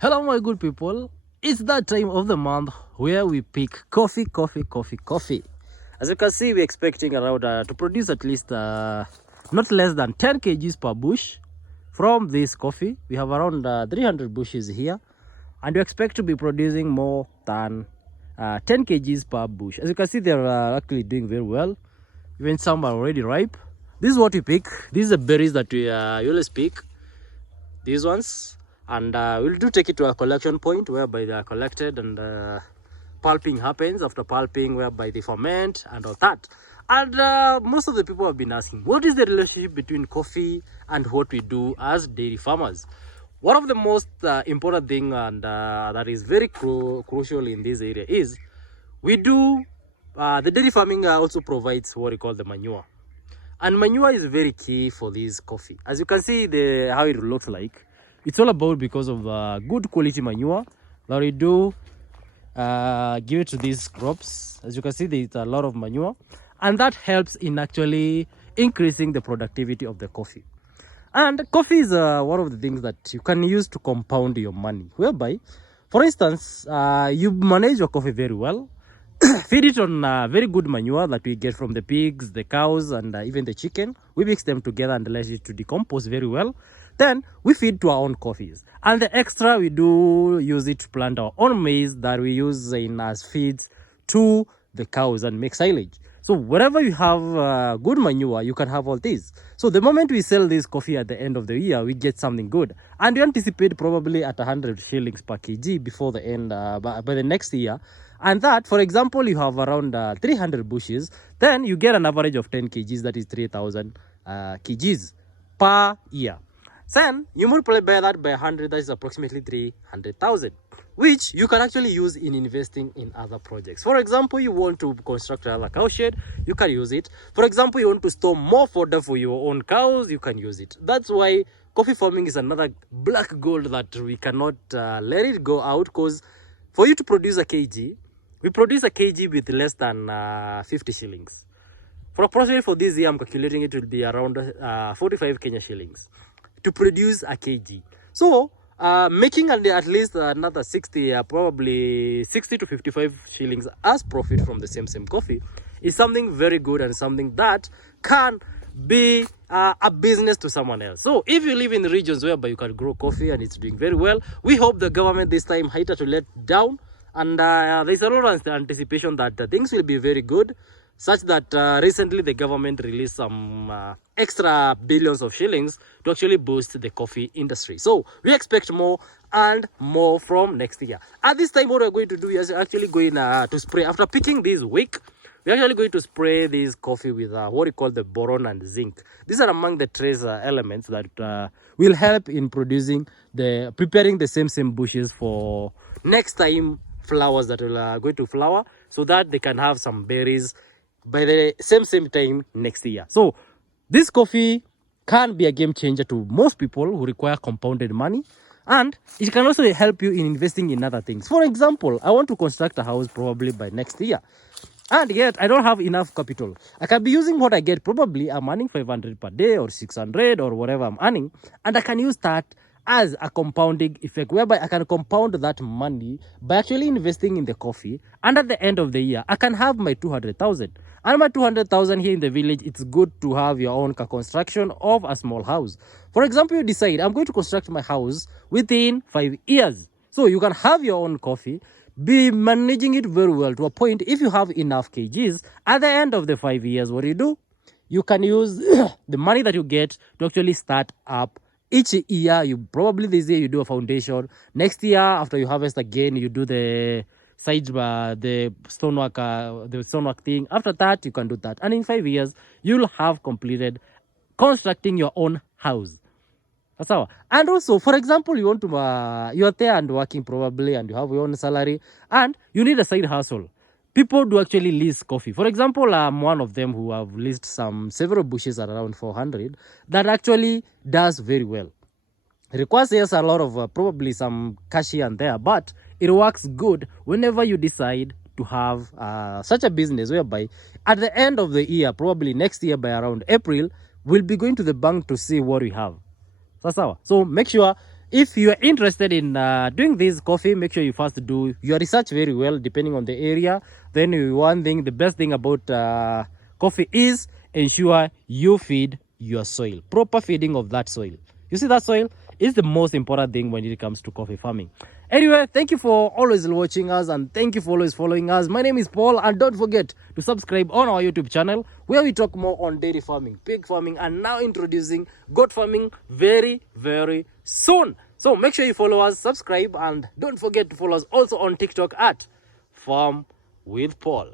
Hello, my good people. It's that time of the month where we pick coffee. As you can see, we're expecting around to produce at least not less than 10 kgs per bush from this coffee. We have around 300 bushes here, and we expect to be producing more than 10 kgs per bush. As you can see, they're actually doing very well. Even some are already ripe. This is what we pick. These are the berries that we always pick. These ones, and we'll take it to a collection point whereby they are collected, and pulping happens. After pulping, whereby they ferment and all that. And most of the people have been asking, what is the relationship between coffee and what we do as dairy farmers? One of the most important thing, and that is very crucial in this area, is we do the dairy farming also provides what we call the manure. And manure is very key for this coffee. As you can see how it looks like, it's all about because of good quality manure that we do give it to these crops. As you can see, there's a lot of manure, and that helps in actually increasing the productivity of the coffee. And coffee is one of the things that you can use to compound your money, whereby, for instance, you manage your coffee very well. Feed it on very good manure that we get from the pigs, the cows, and even the chicken. We mix them together and let it to decompose very well. Then we feed to our own coffees, and the extra we do use it to plant our own maize that we use in as feeds to the cows and make silage. So wherever you have good manure, you can have all these. So the moment we sell this coffee at the end of the year, we get something good, and we anticipate probably at 100 shillings per kg before the end by the next year. And that, for example, you have around 300 bushes, then you get an average of 10 kgs, that is 3,000 kgs per year. Then you multiply by that by 100, that is approximately 300,000, which you can actually use in investing in other projects. For example, you want to construct another cow shed, you can use it. For example, you want to store more fodder for your own cows, you can use it. That's why coffee farming is another black gold that we cannot let it go out, because for you to produce a kg, we produce a kg with less than 50 shillings. For approximately for this year, I'm calculating it will be around 45 Kenya shillings to produce a kg. So making at least another 60, probably 60 to 55 shillings as profit from the same coffee is something very good, and something that can be a business to someone else. So if you live in the regions whereby you can grow coffee and it's doing very well, we hope the government this time hated to let down, and there's a lot of anticipation that things will be very good, such that recently the government released some extra billions of shillings to actually boost the coffee industry. So we expect more and more from next year. At this time, what we're going to do is actually going to spray. After picking this week, we're actually going to spray this coffee with what we call the boron and zinc. These are among the trace elements that will help in preparing the same bushes for next time flowers that will going to flower, so that they can have some berries by the same time next year. So this coffee can be a game changer to most people who require compounded money, and it can also help you in investing in other things. For example, I want to construct a house probably by next year, and yet I don't have enough capital. I can be using what I get. Probably I'm earning 500 per day or 600 or whatever I'm earning, and I can use that as a compounding effect, whereby I can compound that money by actually investing in the coffee, and at the end of the year I can have my 200,000. And my 200,000 here in the village, it's good to have your own construction of a small house. For example, you decide I'm going to construct my house within 5 years, so you can have your own coffee, be managing it very well to a point. If you have enough kgs at the end of the 5 years, what do? You can use the money that you get to actually start up. Each year, this year you do a foundation. Next year, after you harvest again, you do the sides, the stonework thing. After that, you can do that, and in 5 years, you'll have completed constructing your own house. That's how. And also, for example, you want to you are there and working probably, and you have your own salary, and you need a side hustle. People do actually lease coffee. For example, I'm one of them who have leased several bushes at around 400 that actually does very well. It requires yes a lot of probably some cash here and there, but it works good whenever you decide to have such a business, whereby at the end of the year, probably next year by around April, we'll be going to the bank to see what we have. So make sure If you are interested in doing this coffee, make sure you first do your research very well, depending on the area. Then one thing, the best thing about coffee is ensure you feed your soil. Proper feeding of that soil. You see, that soil is the most important thing when it comes to coffee farming. Anyway, thank you for always watching us, and thank you for always following us. My name is Paul, and don't forget to subscribe on our YouTube channel where we talk more on dairy farming, pig farming, and now introducing goat farming very, very soon. So make sure you follow us, subscribe, and don't forget to follow us also on TikTok at Farm with Paul.